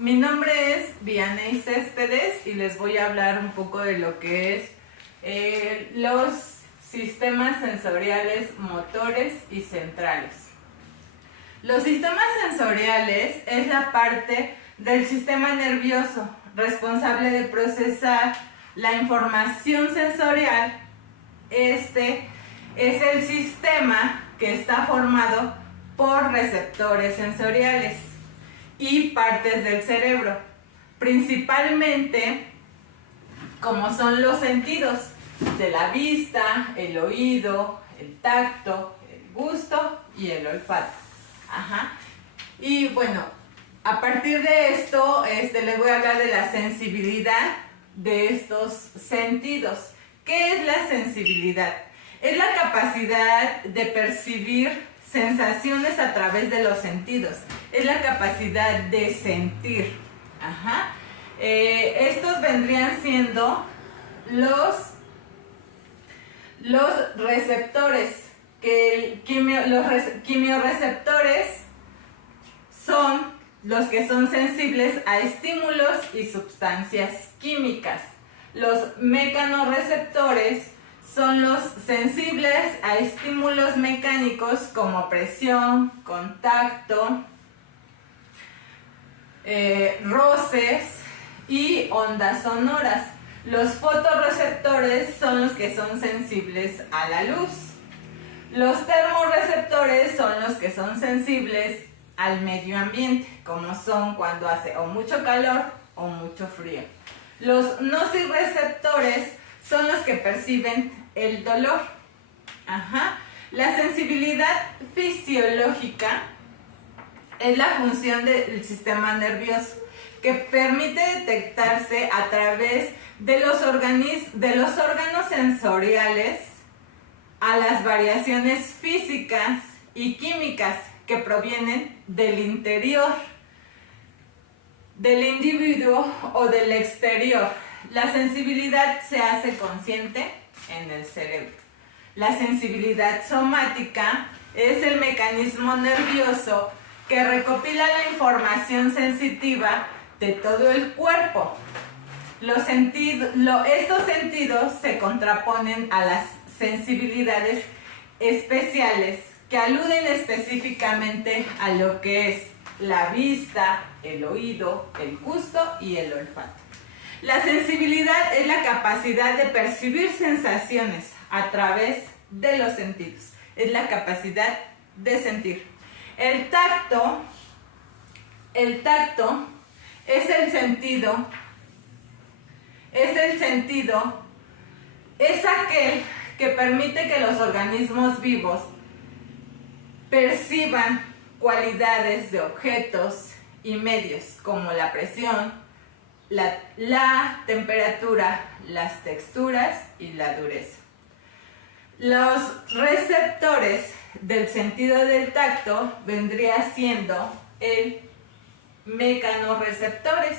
Mi nombre es Vianey Céspedes y les voy a hablar un poco de lo que es los sistemas sensoriales motores y centrales. Los sistemas sensoriales es la parte del sistema nervioso responsable de procesar la información sensorial. Este es el sistema que está formado por receptores sensoriales y partes del cerebro, principalmente como son los sentidos de la vista, el oído, el tacto, el gusto y el olfato. Y bueno, a partir de esto les voy a hablar de la sensibilidad de estos sentidos. ¿Qué es la sensibilidad? Es la capacidad de percibir sensaciones a través de los sentidos. Es la capacidad de sentir. Estos vendrían siendo los receptores. Los quimiorreceptores son los que son sensibles a estímulos y sustancias químicas. Los mecanorreceptores son los sensibles a estímulos mecánicos como presión, contacto, roces y ondas sonoras. Los fotorreceptores son los que son sensibles a la luz. Los termorreceptores son los que son sensibles al medio ambiente, como son cuando hace o mucho calor o mucho frío. Los nociceptores son los que perciben el dolor. La sensibilidad fisiológica es la función del sistema nervioso que permite detectarse a través de los órganos sensoriales a las variaciones físicas y químicas que provienen del interior del individuo o del exterior. La sensibilidad se hace consciente en el cerebro. La sensibilidad somática es el mecanismo nervioso que recopila la información sensitiva de todo el cuerpo. Estos sentidos se contraponen a las sensibilidades especiales que aluden específicamente a lo que es la vista, el oído, el gusto y el olfato. La sensibilidad es la capacidad de percibir sensaciones a través de los sentidos. Es la capacidad de sentir. El tacto es el sentido, es aquel que permite que los organismos vivos perciban cualidades de objetos y medios como la presión, la temperatura, las texturas y la dureza. Los receptores del sentido del tacto vendría siendo el mecanorreceptores,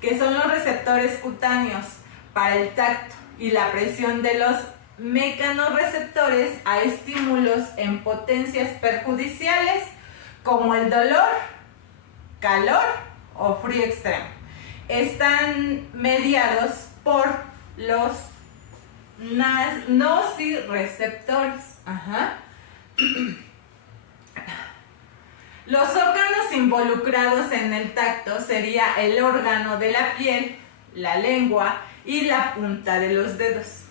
que son los receptores cutáneos para el tacto y la presión de los mecanorreceptores a estímulos en potencias perjudiciales como el dolor, calor o frío extremo. Están mediados por los nociceptores. Los órganos involucrados en el tacto sería el órgano de la piel, la lengua y la punta de los dedos.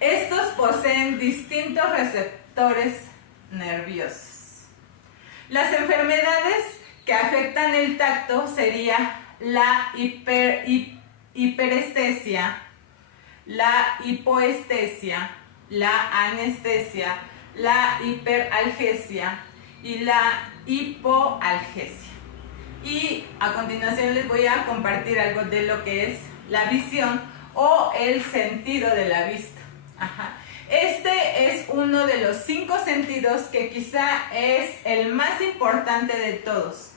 Estos poseen distintos receptores nerviosos. Las enfermedades que afectan el tacto sería la hiperestesia, la hipoestesia, la anestesia, la hiperalgesia y la hipoalgesia. Y a continuación les voy a compartir algo de lo que es la visión o el sentido de la vista. Este es uno de los 5 sentidos que quizá es el más importante de todos.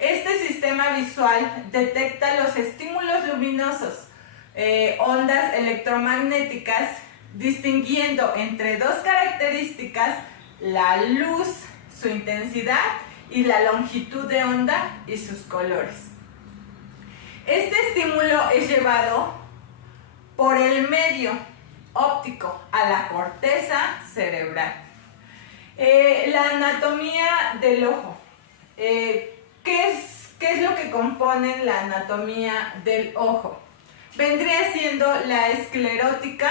Este sistema visual detecta los estímulos luminosos, ondas electromagnéticas, distinguiendo entre dos características: la luz, su intensidad, y la longitud de onda y sus colores. Este estímulo es llevado por el medio óptico a la corteza cerebral. La anatomía del ojo. ¿Qué es lo que compone la anatomía del ojo? Vendría siendo la esclerótica,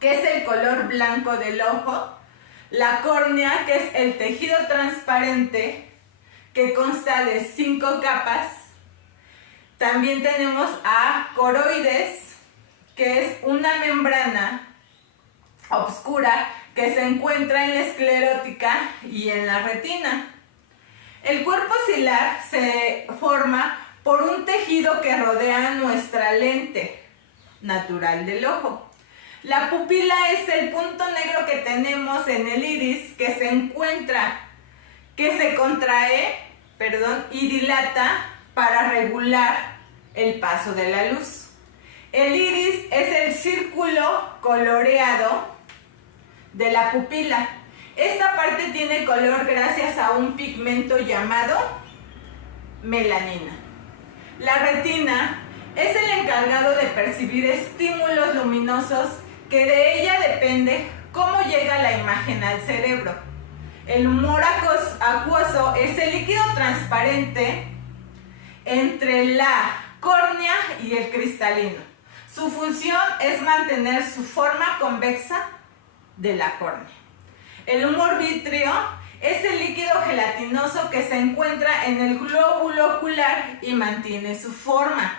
que es el color blanco del ojo, la córnea, que es el tejido transparente, que consta de 5 capas. También tenemos a coroides, que es una membrana oscura que se encuentra en la esclerótica y en la retina. El cuerpo cilar se forma por un tejido que rodea nuestra lente natural del ojo. La pupila es el punto negro que tenemos en el iris que se contrae, y dilata para regular el paso de la luz. El iris es el círculo coloreado de la pupila. Esta parte tiene color gracias a un pigmento llamado melanina. La retina es el encargado de percibir estímulos luminosos, que de ella depende cómo llega la imagen al cerebro. El humor acuoso es el líquido transparente entre la córnea y el cristalino. Su función es mantener su forma convexa de la córnea. El humor vítreo es el líquido gelatinoso que se encuentra en el glóbulo ocular y mantiene su forma.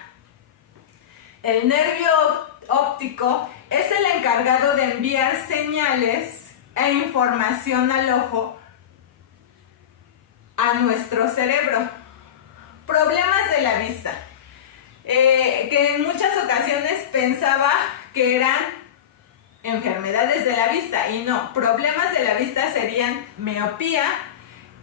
El nervio óptico es el encargado de enviar señales e información al ojo, a nuestro cerebro. Problemas de la vista, que en muchas ocasiones pensaba que eran enfermedades de la vista, y no. Problemas de la vista serían miopía,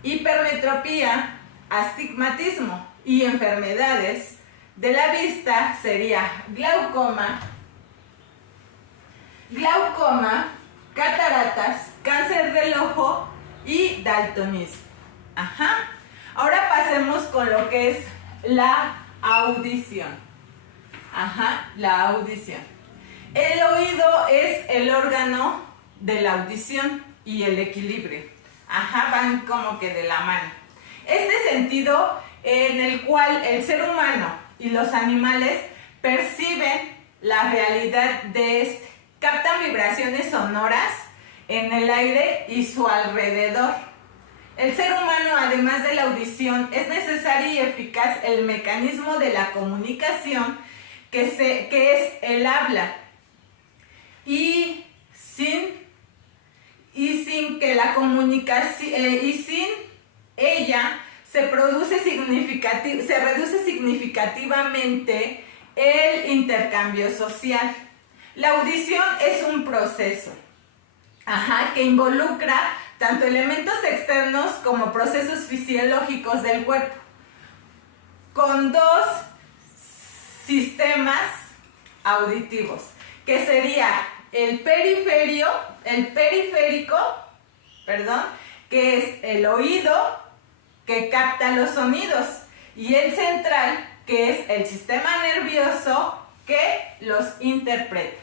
hipermetropía, astigmatismo, y enfermedades de la vista sería glaucoma, cataratas, cáncer del ojo y daltonismo. Ahora pasemos con lo que es la audición. La audición. El oído es el órgano de la audición y el equilibrio. Van como que de la mano. Este sentido en el cual el ser humano y los animales perciben la realidad de este. Captan vibraciones sonoras en el aire y su alrededor. El ser humano, además de la audición, es necesario y eficaz el mecanismo de la comunicación, que es el habla. Y sin que la comunicación, y sin ella se reduce significativamente el intercambio social. La audición es un proceso que involucra tanto elementos externos como procesos fisiológicos del cuerpo, con 2 sistemas auditivos, que sería el periférico, que es el oído que capta los sonidos, y el central, que es el sistema nervioso que los interpreta.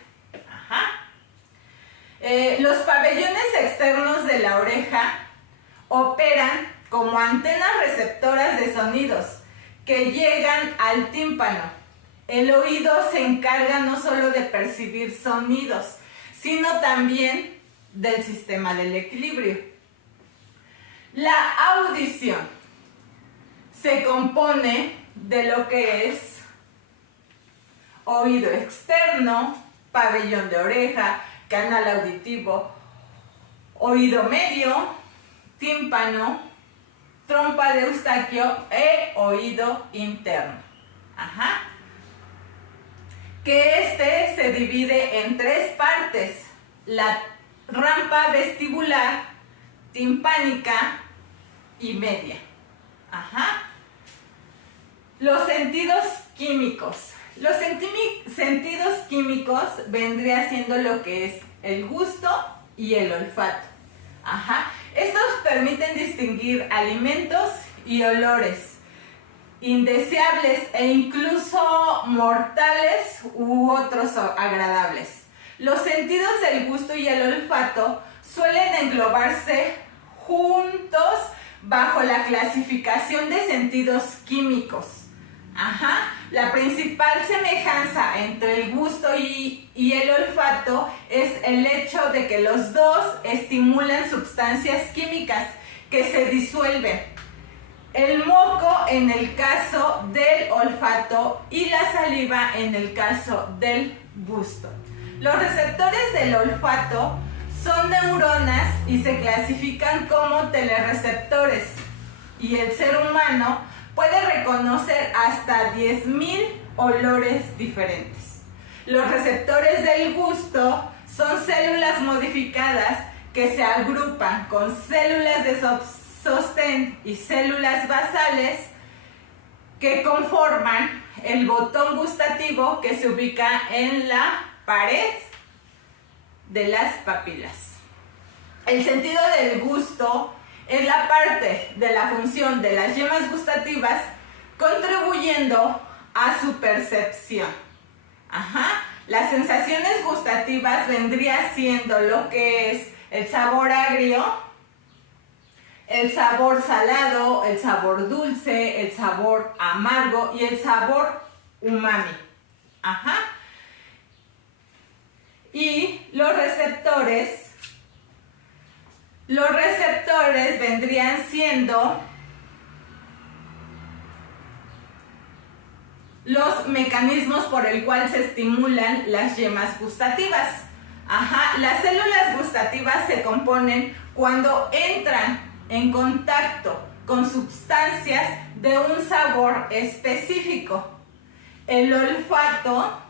Los pabellones externos de la oreja operan como antenas receptoras de sonidos que llegan al tímpano. El oído se encarga no solo de percibir sonidos, sino también del sistema del equilibrio. La audición se compone de lo que es oído externo, pabellón de oreja, canal auditivo, oído medio, tímpano, trompa de Eustaquio e oído interno. Que se divide en 3 partes: la rampa vestibular, timpánica y media. Los sentidos químicos. Los sentidos químicos vendría siendo lo que es el gusto y el olfato. Estos permiten distinguir alimentos y olores indeseables e incluso mortales u otros agradables. Los sentidos del gusto y el olfato suelen englobarse juntos bajo la clasificación de sentidos químicos. La principal semejanza entre el gusto y el olfato es el hecho de que los dos estimulan sustancias químicas que se disuelven. El moco en el caso del olfato y la saliva en el caso del gusto. Los receptores del olfato son neuronas y se clasifican como telerreceptores, y el ser humano puede reconocer hasta 10.000 olores diferentes. Los receptores del gusto son células modificadas que se agrupan con células de sostén y células basales que conforman el botón gustativo que se ubica en la pared de las papilas. El sentido del gusto es la parte de la función de las yemas gustativas contribuyendo a su percepción. Las sensaciones gustativas vendría siendo lo que es el sabor agrio, el sabor salado, el sabor dulce, el sabor amargo y el sabor umami. Y los receptores vendrían siendo los mecanismos por el cual se estimulan las yemas gustativas. Las células gustativas se componen cuando entran en contacto con sustancias de un sabor específico. El olfato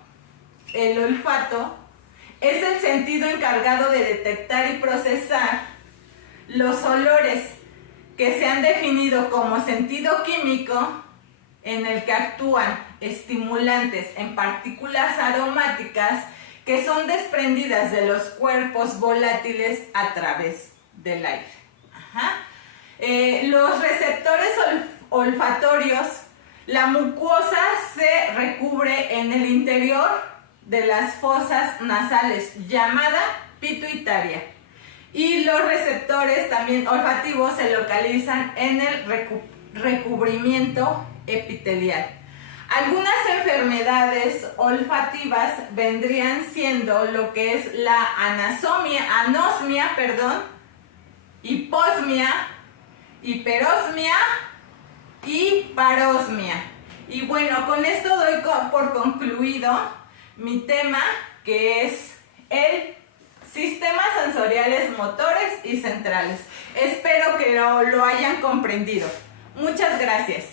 es el sentido encargado de detectar y procesar los olores que se han definido como sentido químico, en el que actúan estimulantes en partículas aromáticas que son desprendidas de los cuerpos volátiles a través del aire. Los receptores olfatorios, la mucosa se recubre en el interior de las fosas nasales, llamada pituitaria, y los receptores también olfativos se localizan en el recubrimiento epitelial. Algunas enfermedades olfativas vendrían siendo lo que es la anosmia, hiposmia, hiperosmia y parosmia. Y bueno, con esto doy por concluido mi tema, que es el sistemas sensoriales motores y centrales. Espero que lo hayan comprendido. Muchas gracias.